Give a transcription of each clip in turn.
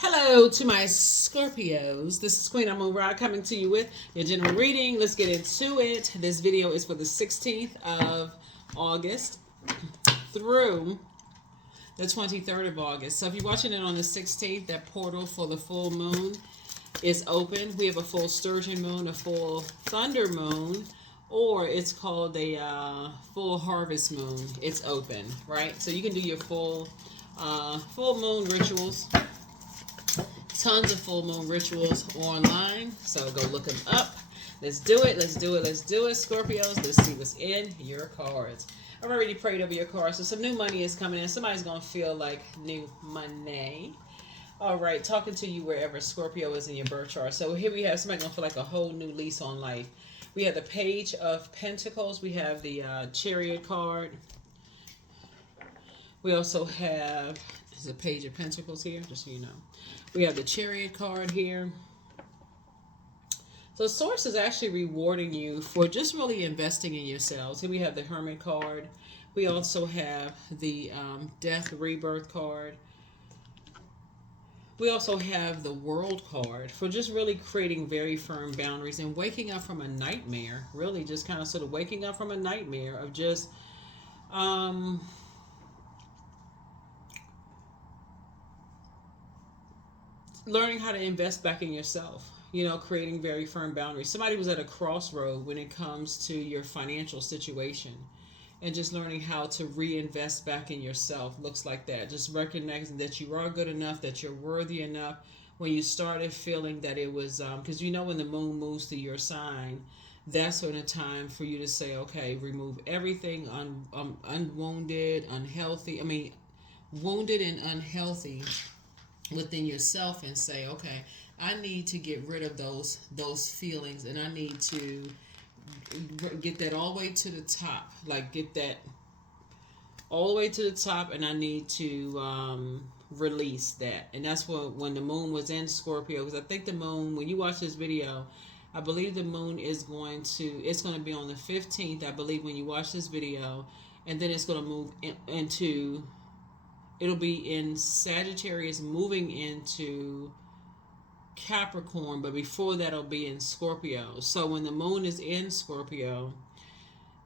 Hello to my Scorpios. This is Queen Amun Ra coming to you with your general reading. Let's get into it. This video is for the 16th of August through the 23rd of August. So if you're watching it on the 16th, that portal for the full moon is open. We have a full sturgeon moon, a full thunder moon, or it's called a full harvest moon. It's open, right? So you can do your full moon rituals. Tons of full moon rituals online, so go look them up. Let's do it. Let's do it. Let's do it, Scorpios. Let's see what's in your cards. I've already prayed over your cards, so some new money is coming in. Somebody's gonna feel like new money. All right, talking to you wherever Scorpio is in your birth chart. So here we have somebody gonna feel like a whole new lease on life. We have the Page of Pentacles. We have the Chariot card. We also have the Page of Pentacles here, just so you know. We have the Chariot card here. So Source is actually rewarding you for just really investing in yourselves. Here we have the Hermit card. We also have the Death Rebirth card. We also have the World card for just really creating very firm boundaries and waking up from a nightmare. Really just kind of sort of waking up from a nightmare of just learning how to invest back in yourself, creating very firm boundaries. Somebody was at a crossroad when it comes to your financial situation, and just learning how to reinvest back in yourself looks like that. Just recognizing that you are good enough, that you're worthy enough. When you started feeling that it was, because when the moon moves through your sign, that's when a time for you to say, okay, remove everything unwounded, unhealthy, wounded and unhealthy within yourself, and say, okay, I need to get rid of those feelings, and I need to get that all the way to the top, like get that all the way to the top, and I need to release that. And that's what, when the moon was in Scorpio, because I think the moon, when you watch this video, I believe the moon is going to be on the 15th, I believe, when you watch this video, and then it's going to move into, it'll be in Sagittarius, moving into Capricorn, but before that it'll be in Scorpio. So when the moon is in Scorpio,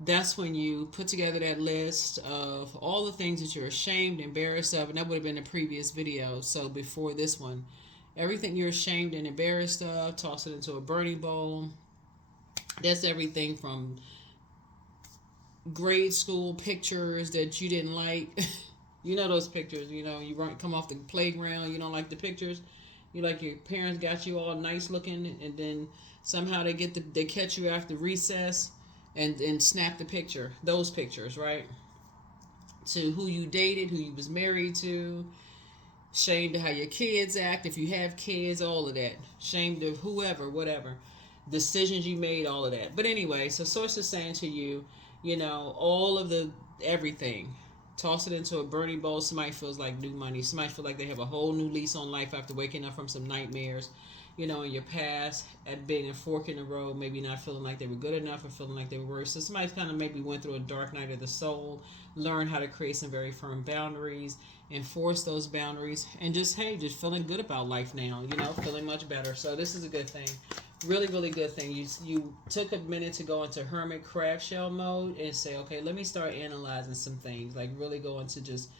that's when you put together that list of all the things that you're ashamed, embarrassed of, and that would have been a previous video. So before this one, everything you're ashamed and embarrassed of, toss it into a burning bowl. That's everything from grade school pictures that you didn't like. Those pictures, you come off the playground, you don't like the pictures. You like your parents got you all nice looking, and then somehow they catch you after recess and snap the picture. Those pictures, right? To who you dated, who you was married to, shamed of how your kids act, if you have kids, all of that. Shamed of whoever, whatever. Decisions you made, all of that. But anyway, so Source is saying to you, all of the everything. Toss it into a burning bowl. Somebody feels like new money. Somebody feels like they have a whole new lease on life after waking up from some nightmares, in your past, at being a fork in the road, maybe not feeling like they were good enough or feeling like they were worse. So somebody kind of maybe went through a dark night of the soul, learned how to create some very firm boundaries, enforce those boundaries, and just feeling good about life now, feeling much better. So this is a good thing. Really, really good thing. You took a minute to go into hermit crab shell mode and say, okay, let me start analyzing some things. Like really go into just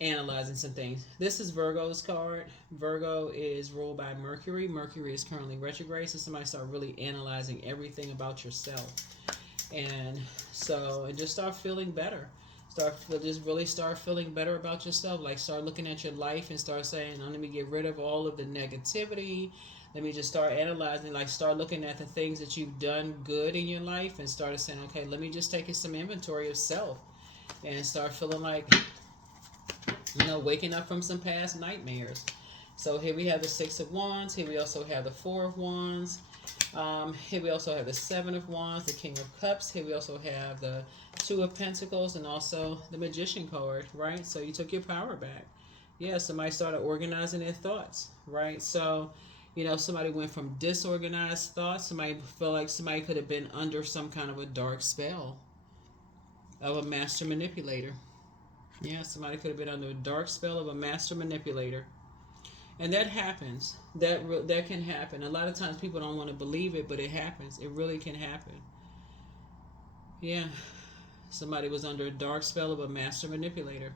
analyzing some things. This is Virgo's card. Virgo is ruled by Mercury. Mercury is currently retrograde, so somebody start really analyzing everything about yourself. And just start feeling better. Start feeling better about yourself. Like start looking at your life and start saying, let me get rid of all of the negativity. Let me just start analyzing, like start looking at the things that you've done good in your life and start saying, okay, let me just take some inventory of self and start feeling like, waking up from some past nightmares. So here we have the Six of Wands. Here we also have the Four of Wands. Here we also have the Seven of Wands, the King of Cups. Here we also have the Two of Pentacles and also the Magician card, right? So you took your power back. Yeah, somebody started organizing their thoughts, right? So somebody went from disorganized thoughts. Somebody felt like somebody could have been under some kind of a dark spell of a master manipulator. Yeah, somebody could have been under a dark spell of a master manipulator. And that happens. That can happen. A lot of times people don't want to believe it, but it happens. It really can happen. Yeah. Somebody was under a dark spell of a master manipulator.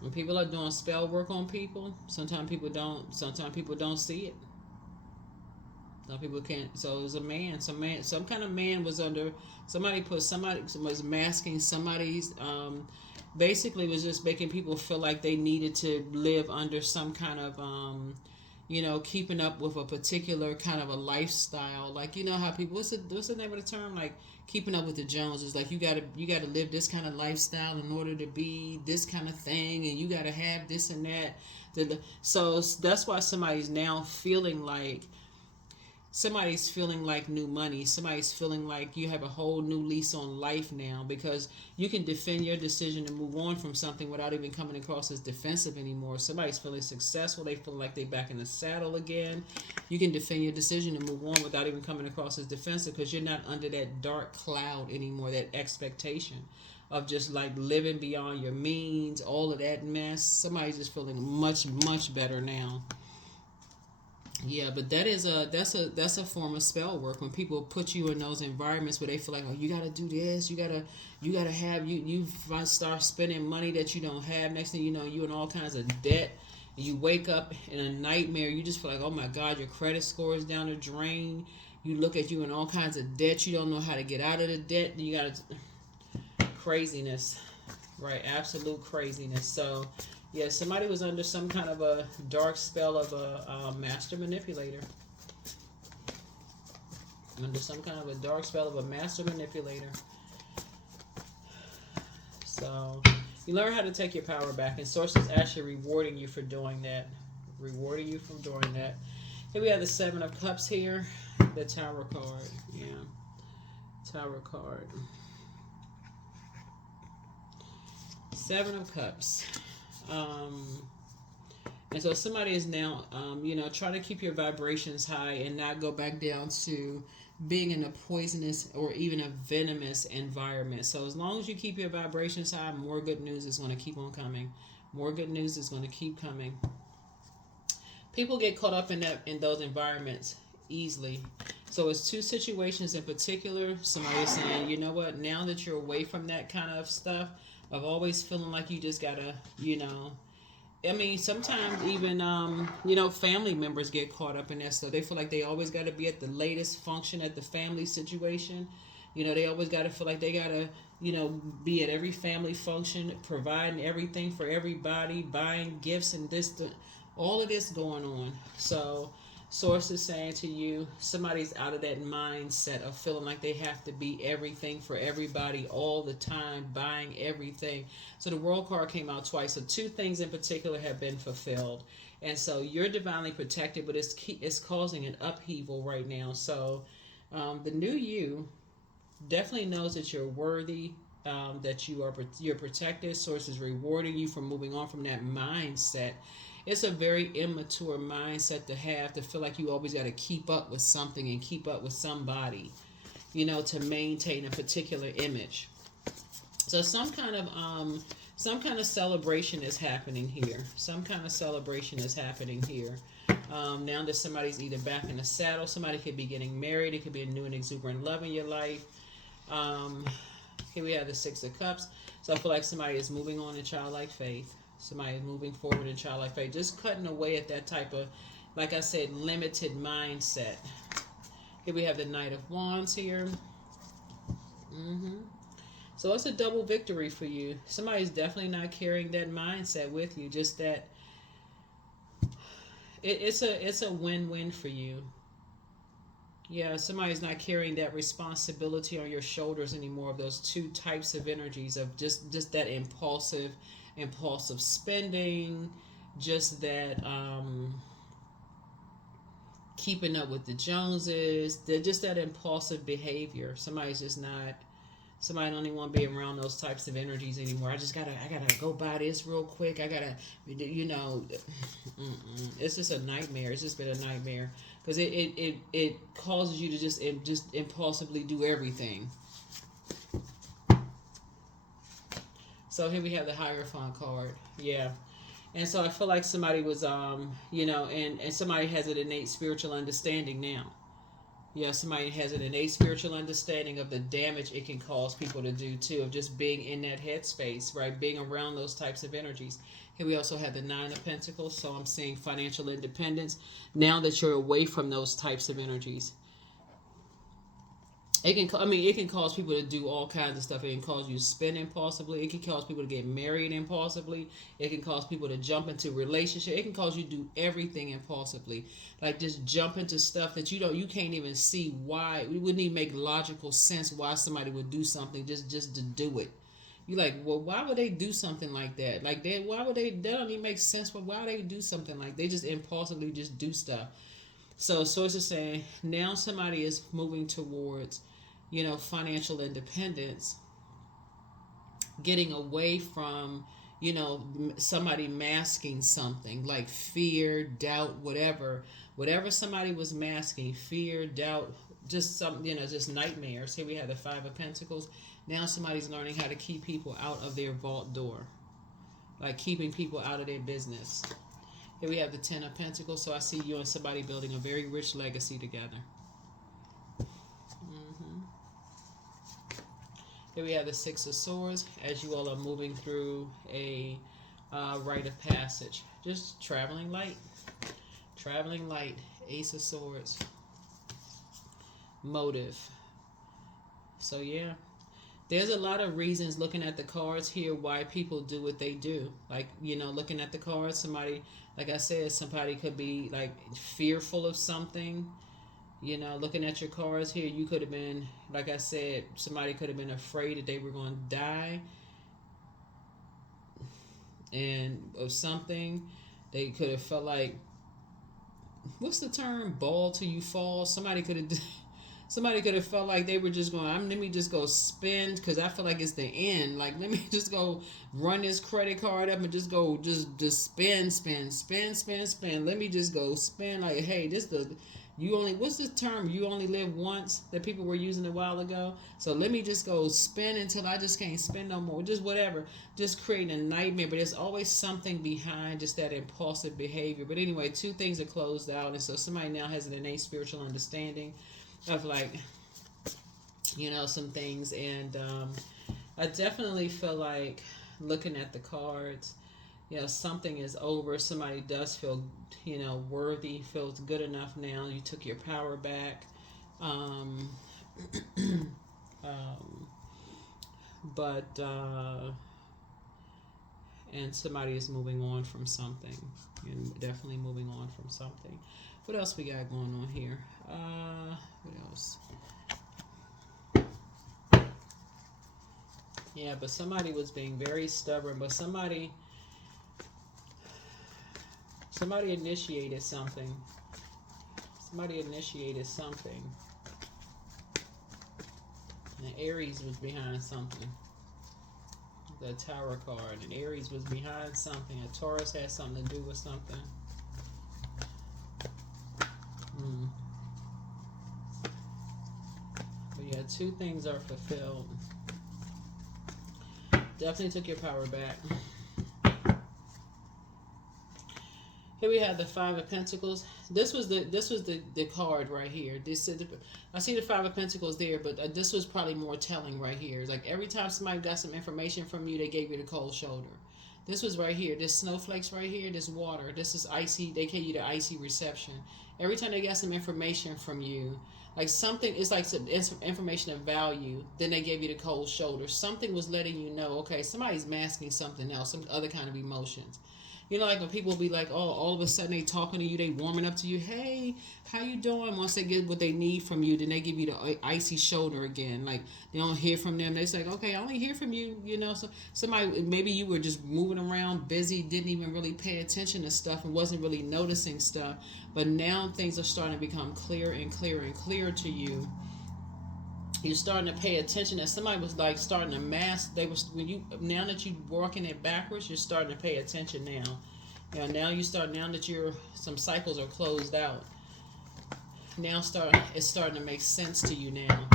When people are doing spell work on people, sometimes people don't. Sometimes people don't see it. Some people can't. So it was a man. Some kind of man was under. Somebody was masking somebody's. Basically, was just making people feel like they needed to live under some kind of. Keeping up with a particular kind of a lifestyle. Like, you know how people. What's the name of the term? Like, keeping up with the Joneses. Like, you gotta live this kind of lifestyle in order to be this kind of thing, and you gotta have this and that. So that's why somebody's feeling like new money. Somebody's feeling like you have a whole new lease on life now, because you can defend your decision to move on from something without even coming across as defensive anymore. Somebody's feeling successful. They feel like they're back in the saddle again. You can defend your decision to move on without even coming across as defensive, because you're not under that dark cloud anymore, that expectation of just like living beyond your means, all of that mess. Somebody's just feeling much, much better now. Yeah, but that's a form of spell work, when people put you in those environments where they feel like, oh, you gotta do this, you gotta have you start spending money that you don't have. Next thing you know, you in all kinds of debt, and you wake up in a nightmare. You just feel like, oh my God, your credit score is down the drain. You look at you in all kinds of debt. You don't know how to get out of the debt. You gotta craziness, right? Absolute craziness. So. Yeah, somebody was under some kind of a dark spell of a master manipulator. Under some kind of a dark spell of a master manipulator. So, you learn how to take your power back, and Source is actually rewarding you for doing that. Rewarding you for doing that. Here we have the Seven of Cups here. The Tower card. Yeah. Tower card. Seven of Cups. And so somebody is now, trying to keep your vibrations high and not go back down to being in a poisonous or even a venomous environment. So as long as you keep your vibrations high, more good news is going to keep on coming. More good news is going to keep coming. People get caught up in those environments easily. So it's two situations in particular. Somebody is saying, you know what, now that you're away from that kind of stuff, of always feeling like you just gotta, sometimes even, family members get caught up in that stuff. They feel like they always gotta be at the latest function at the family situation. They always gotta feel like they gotta, be at every family function, providing everything for everybody, buying gifts and all of this going on. So, Source is saying to you, somebody's out of that mindset of feeling like they have to be everything for everybody all the time, buying everything. So the World card came out twice. So two things in particular have been fulfilled. And so you're divinely protected, but it's causing an upheaval right now. So the new you definitely knows that you're worthy, that you're protected. Source is rewarding you for moving on from that mindset. It's a very immature mindset to have, to feel like you always got to keep up with something and keep up with somebody, to maintain a particular image. So some kind of celebration is happening here. Some kind of celebration is happening here. Now that somebody's either back in the saddle, somebody could be getting married. It could be a new and exuberant love in your life. Here we have the Six of Cups. So I feel like somebody is moving on in childlike faith. Somebody is moving forward in childlike faith. Just cutting away at that type of, like I said, limited mindset. Here we have the Knight of Wands here. So it's a double victory for you. Somebody's definitely not carrying that mindset with you. Just that it's a win-win for you. Yeah, somebody's not carrying that responsibility on your shoulders anymore, of those two types of energies, of just that impulsive spending, just that keeping up with the Joneses, just that impulsive behavior. Somebody don't even want to be around those types of energies anymore. I gotta go buy this real quick. It's just a nightmare. It's just been a nightmare, because it causes you to just impulsively do everything. So here we have the Hierophant card. Yeah. And so I feel like somebody was, and somebody has an innate spiritual understanding now. Yeah, somebody has an innate spiritual understanding of the damage it can cause people to do too, of just being in that headspace, right? Being around those types of energies. Here we also have the Nine of Pentacles, so I'm seeing financial independence. Now that you're away from those types of energies, it can cause people to do all kinds of stuff. It can cause you to spend impulsively. It can cause people to get married impulsively. It can cause people to jump into relationship. It can cause you to do everything impulsively. Like just jump into stuff that you can't even see why. It wouldn't even make logical sense why somebody would do something just to do it. You're like, well, why would they do something like that? Like why would they? That don't even make sense. But why would they do something like they just impulsively just do stuff? So source is saying now somebody is moving towards, financial independence, getting away from, somebody masking something like fear, doubt, whatever somebody was masking, fear, doubt, just some, just nightmares. Here we have the Five of Pentacles. Now somebody's learning how to keep people out of their vault door, like keeping people out of their business. Here we have the Ten of Pentacles. So I see you and somebody building a very rich legacy together. Here we have the Six of Swords, as you all are moving through a rite of passage. Just traveling light. Traveling light. Ace of Swords. Motive. So yeah. There's a lot of reasons looking at the cards here why people do what they do. Like, looking at the cards, somebody, like I said, somebody could be like fearful of something. Looking at your cards here, you could have been, like I said, somebody could have been afraid that they were going to die and of something. They could have felt like, what's the term? Ball till you fall. Somebody could have felt like they were just going, let me just go spend, because I feel like it's the end. Like, let me just go run this credit card up and just go, just spend. Let me just go spend. Like, hey, what's the term? You only live once, that people were using a while ago. So let me just go spend until I just can't spend no more. Just whatever. Just creating a nightmare. But there's always something behind just that impulsive behavior. But anyway, two things are closed out. And so somebody now has an innate spiritual understanding of some things. And I definitely feel like looking at the cards, something is over. Somebody does feel, worthy, feels good enough now. You took your power back. And somebody is moving on from something. And definitely moving on from something. What else we got going on here? What else? Yeah, but somebody was being very stubborn. But somebody initiated something. Somebody initiated something. And Aries was behind something. The Tower card. And Aries was behind something. A Taurus had something to do with something. But yeah, two things are fulfilled. Definitely took your power back. Here we have the Five of Pentacles. This was the card right here. I see the Five of Pentacles there, but this was probably more telling right here. It's like every time somebody got some information from you, they gave you the cold shoulder. This was right here. This snowflakes right here. This water. This is icy. They gave you the icy reception. Every time they got some information from you, like something, it's like some information of value, then they gave you the cold shoulder. Something was letting you know, okay, somebody's masking something else, some other kind of emotions. Like when people be like, oh, all of a sudden they talking to you, they warming up to you. Hey, how you doing? Once they get what they need from you, then they give you the icy shoulder again. Like they don't hear from them. They say, okay, I only hear from you. So somebody, maybe you were just moving around, busy, didn't even really pay attention to stuff and wasn't really noticing stuff. But now things are starting to become clearer and clearer and clearer to you. You're starting to pay attention, that somebody was like starting to mask. Now that you're walking it backwards, you're starting to pay attention now. Now that some cycles are closed out. It's starting to make sense to you now.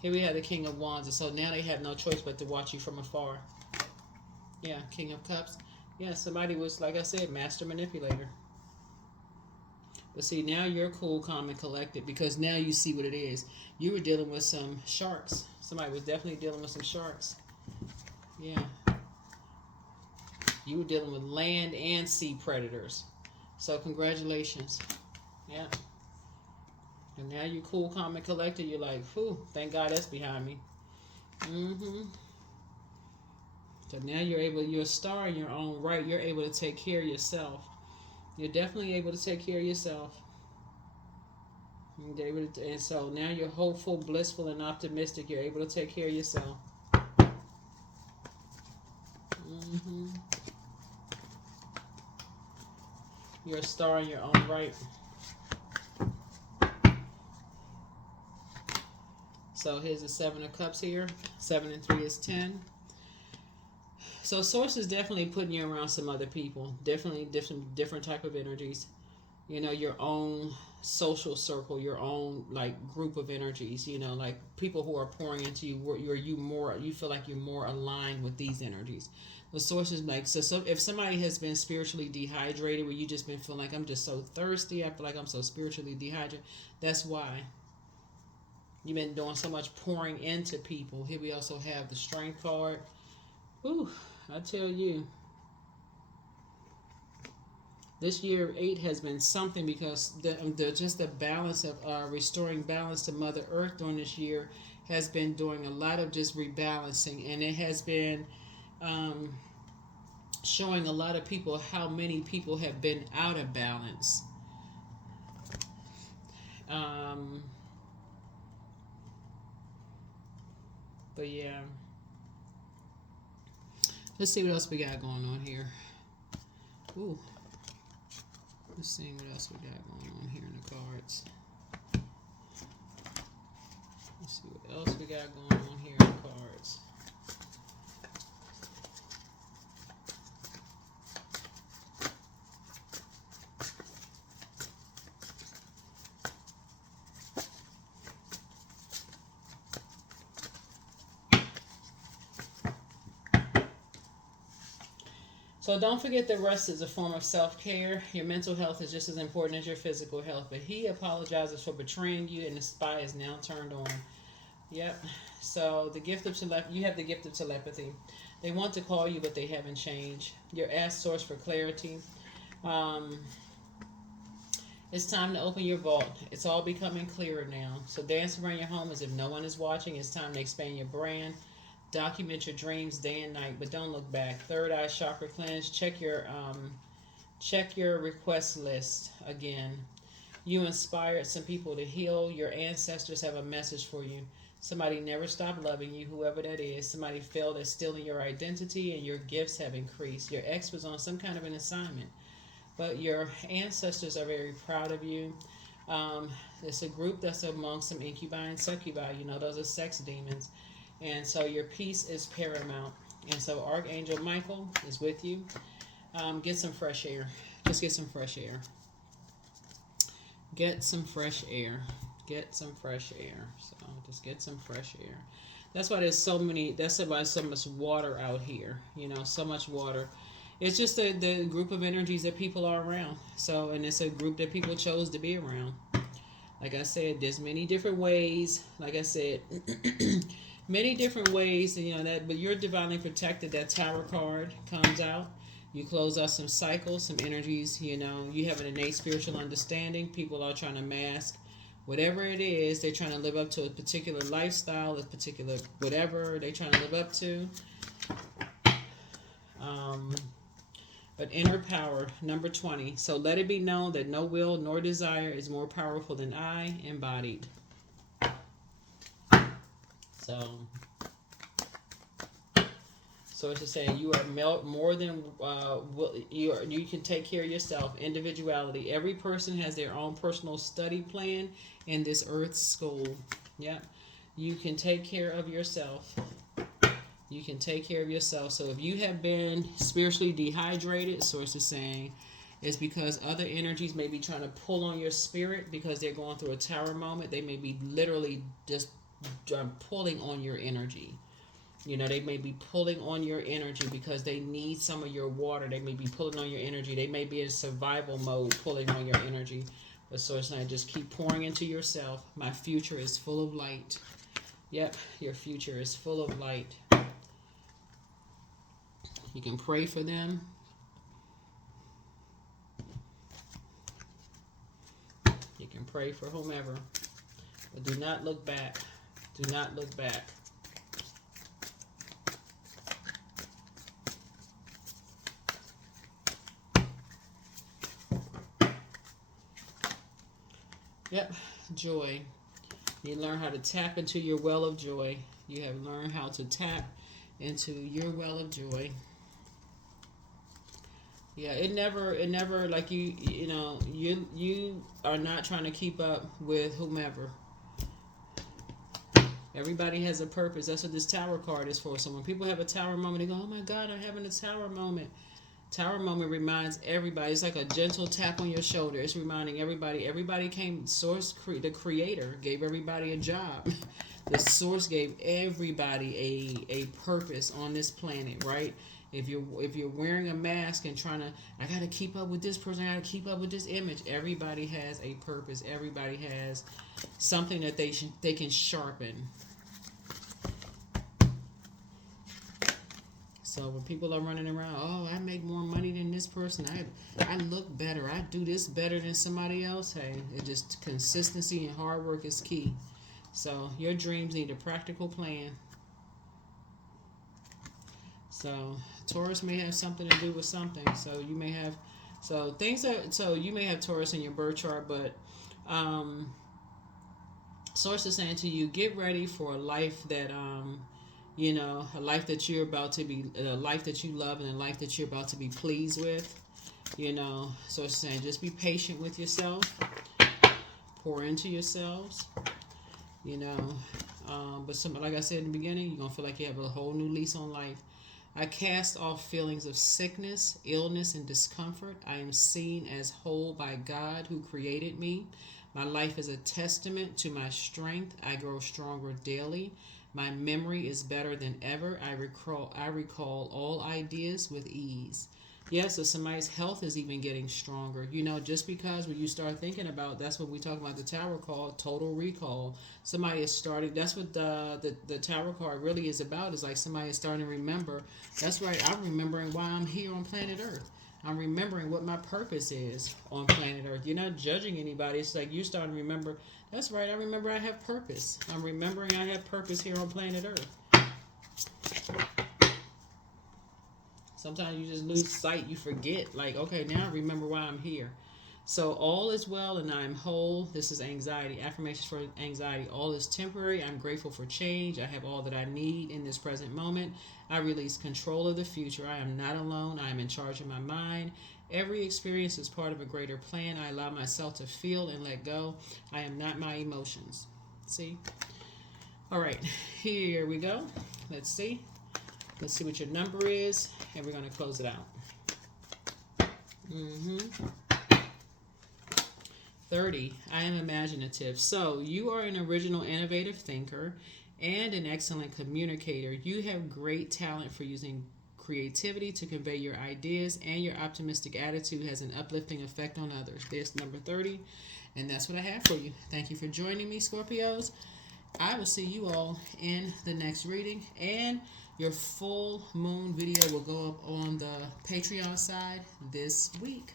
Here we have the King of Wands, and so now they have no choice but to watch you from afar. Yeah, King of Cups. Yeah, somebody was, like I said, master manipulator. But see, now you're cool, calm, and collected because now you see what it is. You were dealing with some sharks. Somebody was definitely dealing with some sharks. Yeah. You were dealing with land and sea predators. So congratulations. Yeah. And now you're cool, calm, and collected. You're like, whew, thank God that's behind me. Mm-hmm. So now you're a star in your own right. You're able to take care of yourself. You're definitely able to take care of yourself. And so now you're hopeful, blissful, and optimistic. You're able to take care of yourself. Hmm. You're a star in your own right. So here's the Seven of Cups here. 7 and 3 is 10. So source is definitely putting you around some other people. Definitely different type of energies. You know, your own social circle, your own like group of energies, you know, like people who are pouring into you, you feel like you're more aligned with these energies. The sources like so if somebody has been spiritually dehydrated, where you just been feeling like I'm just so thirsty, I feel like I'm so spiritually dehydrated, that's why you've been doing so much pouring into people. Here we also have the Strength card. Whew, I tell you, this year 8 has been something because just the balance of restoring balance to Mother Earth during this year has been doing a lot of just rebalancing, and it has been um, showing a lot of people how many people have been out of balance. Um, but yeah, let's see what else we got going on here. Ooh, let's see what else we got going on here in the cards. Let's see what else we got going on here in the cards. So don't forget the rest is a form of self-care. Your mental health is just as important as your physical health. But he apologizes for betraying you, and the spy is now turned on. Yep. So the gift of you have the gift of telepathy. They want to call you, but they haven't changed. Your ask source for clarity. Um, it's time to open your vault. It's all becoming clearer now. So dance around your home as if no one is watching. It's time to expand your brand. Document your dreams day and night, but don't look back. Third eye chakra cleanse. Check your request list again. You inspired some people to heal. Your ancestors have a message for you. Somebody never stopped loving you, whoever that is. Somebody failed at stealing your identity, and your gifts have increased. Your ex was on some kind of an assignment, but your ancestors are very proud of you. It's a group that's among some incubi and succubi. You know, those are sex demons. And so your peace is paramount. And so Archangel Michael is with you. Get some fresh air. Just get some fresh air. Get some fresh air. Get some fresh air. So just get some fresh air. That's why there's so many. That's why so much water out here. You know, so much water. It's just the group of energies that people are around. So, and it's a group that people chose to be around. Like I said, there's many different ways. Like I said, many different ways. You know that, but you're divinely protected. That Tower card comes out. You close out some cycles, some energies. You know, you have an innate spiritual understanding. People are trying to mask whatever it is. They're trying to live up to a particular lifestyle, a particular whatever they're trying to live up to. But inner power, number 20. So let it be known that no will nor desire is more powerful than I embodied. So it's just saying you are more than you can take care of yourself. Individuality. Every person has their own personal study plan in this earth school. Yeah, you can take care of yourself. You can take care of yourself. So if you have been spiritually dehydrated, source is saying, it's because other energies may be trying to pull on your spirit because they're going through a tower moment. They may be literally just pulling on your energy. You know, they may be pulling on your energy because they need some of your water. They may be pulling on your energy. They may be in survival mode, pulling on your energy. But Source Sign, just keep pouring into yourself. My future is full of light. Yep, your future is full of light. You can pray for them. You can pray for whomever. But do not look back. Do not look back. Yep, joy. You learn how to tap into your well of joy. You have learned how to tap into your well of joy. Yeah, it never like you know, you are not trying to keep up with whomever. Everybody has a purpose. That's what this tower card is for. So when people have a tower moment, they go, "Oh my God, I'm having a tower moment." Tower moment reminds everybody. It's like a gentle tap on your shoulder. It's reminding everybody. Everybody came. The creator gave everybody a job. The source gave everybody a purpose on this planet, right? If you're wearing a mask and trying to, I gotta keep up with this person. I gotta keep up with this image. Everybody has a purpose. Everybody has something that they can sharpen. So when people are running around, oh, I make more money than this person. I look better. I do this better than somebody else. Hey, it just consistency and hard work is key. So your dreams need a practical plan. So Taurus may have something to do with something. So you may have, you may have Taurus in your birth chart, but Source is saying to you, get ready for a life that you know, a life that you're about to be, a life that you love, and a life that you're about to be pleased with. You know, so it's saying just be patient with yourself, pour into yourselves. You know, but like I said in the beginning, you're gonna feel like you have a whole new lease on life. I cast off feelings of sickness, illness, and discomfort. I am seen as whole by God who created me. My life is a testament to my strength. I grow stronger daily. My memory is better than ever. I recall all ideas with ease. Yes, so somebody's health is even getting stronger. You know, just because when you start thinking about, that's what we talk about the tower card, total recall. Somebody is starting, that's what the tower card really is about, is like somebody is starting to remember, that's right, I'm remembering why I'm here on planet Earth. I'm remembering what my purpose is on planet Earth. You're not judging anybody. It's like you're starting to remember, that's right, I remember I have purpose. I'm remembering I have purpose here on planet Earth. Sometimes you just lose sight. You forget. Like, okay, now I remember why I'm here. So all is well and I am whole. This is anxiety. Affirmations for anxiety. All is temporary. I'm grateful for change. I have all that I need in this present moment. I release control of the future. I am not alone. I am in charge of my mind. Every experience is part of a greater plan. I allow myself to feel and let go. I am not my emotions. See? All right. Here we go. Let's see. Let's see what your number is, and we're going to close it out. 30. I am imaginative. So you are an original, innovative thinker and an excellent communicator. You have great talent for using creativity to convey your ideas, and your optimistic attitude has an uplifting effect on others. There's number 30, and that's what I have for you. Thank you for joining me, Scorpios. I will see you all in the next reading, and your full moon video will go up on the Patreon side this week.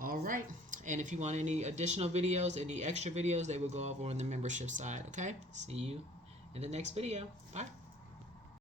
All right. And if you want any additional videos, any extra videos, they will go over on the membership side. Okay. See you in the next video. Bye.